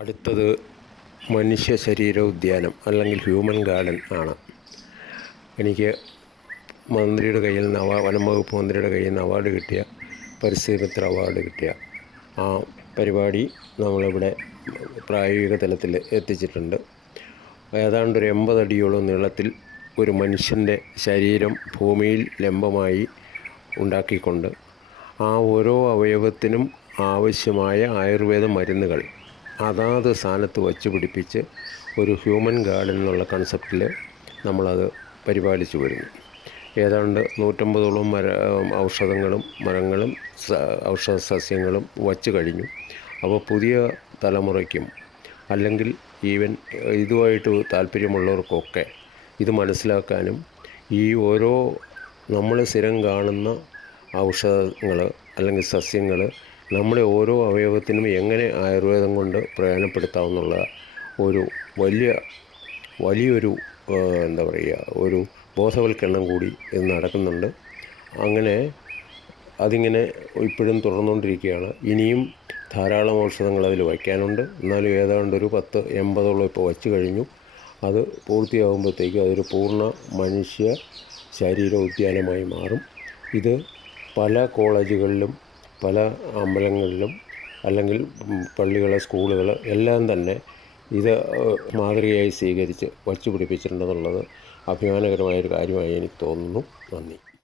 അടുത്തത് മനുഷ്യ ശരീര ഉദ്യാനം അല്ലെങ്കിൽ ഹ്യൂമൻ ഗാർഡൻ ആണ്. എനിക്ക് മന്ത്രിയുടെ കയ്യിൽ നിന്ന് അവാർഡ് വനം വകുപ്പ് മന്ത്രിയുടെ കയ്യിൽ നിന്ന് അവാർഡ് കിട്ടിയ പരിസ്ഥിതിമിത്ര അവാർഡ് കിട്ടിയ ആ പരിപാടി നമ്മളിവിടെ പ്രായോഗിക തലത്തിൽ എത്തിച്ചിട്ടുണ്ട്. ഏതാണ്ട് ഒരു എൺപത് അടിയോളം നീളത്തിൽ ഒരു മനുഷ്യന്റെ ശരീരം ഭൂമിയിൽ ലംബമായി ഉണ്ടാക്കിക്കൊണ്ട് ആ ഓരോ അവയവത്തിനും ആവശ്യമായ ആയുർവേദ മരുന്നുകൾ അതാത് സ്ഥാനത്ത് വച്ച് പിടിപ്പിച്ച് ഒരു ഹ്യൂമൻ ഗാർഡൻ എന്നുള്ള കൺസെപ്റ്റിൽ നമ്മളത് പരിപാലിച്ചു വരുന്നു. ഏതാണ്ട് നൂറ്റമ്പതോളം മര ഔഷധങ്ങളും മരങ്ങളും ഔഷധ സസ്യങ്ങളും വച്ച് കഴിഞ്ഞു. അപ്പോൾ പുതിയ തലമുറയ്ക്കും അല്ലെങ്കിൽ ഈവൻ ഇതുമായിട്ട് താല്പര്യമുള്ളവർക്കൊക്കെ ഇത് മനസ്സിലാക്കാനും ഈ ഓരോ നമ്മൾ സ്ഥിരം കാണുന്ന ഔഷധങ്ങൾ അല്ലെങ്കിൽ സസ്യങ്ങൾ നമ്മുടെ ഓരോ അവയവത്തിനും എങ്ങനെ ആയുർവേദം കൊണ്ട് പ്രയോജനപ്പെടുത്താമെന്നുള്ള ഒരു വലിയ വലിയൊരു എന്താ പറയുക ഒരു ബോധവൽക്കരണം കൂടി ഇത് നടക്കുന്നുണ്ട്. അങ്ങനെ അതിങ്ങനെ ഇപ്പോഴും തുടർന്നുകൊണ്ടിരിക്കുകയാണ്. ഇനിയും ധാരാളം ഔഷധങ്ങൾ അതിൽ വയ്ക്കാനുണ്ട്. എന്നാലും ഏതാണ്ട് ഒരു പത്ത് എൺപതോളം ഇപ്പോൾ വച്ച് കഴിഞ്ഞു. അത് പൂർത്തിയാകുമ്പോഴത്തേക്കും അതൊരു പൂർണ മനുഷ്യ ശരീര ഉദ്യാനമായി മാറും. ഇത് പല കോളേജുകളിലും പല അമ്പലങ്ങളിലും അല്ലെങ്കിൽ പള്ളികൾ സ്കൂളുകൾ എല്ലാം തന്നെ ഇത് മാതൃകയായി സ്വീകരിച്ച് വച്ചു പിടിപ്പിച്ചിട്ടുണ്ടെന്നുള്ളത് അഭിമാനകരമായൊരു കാര്യമായി എനിക്ക് തോന്നുന്നു. നന്ദി.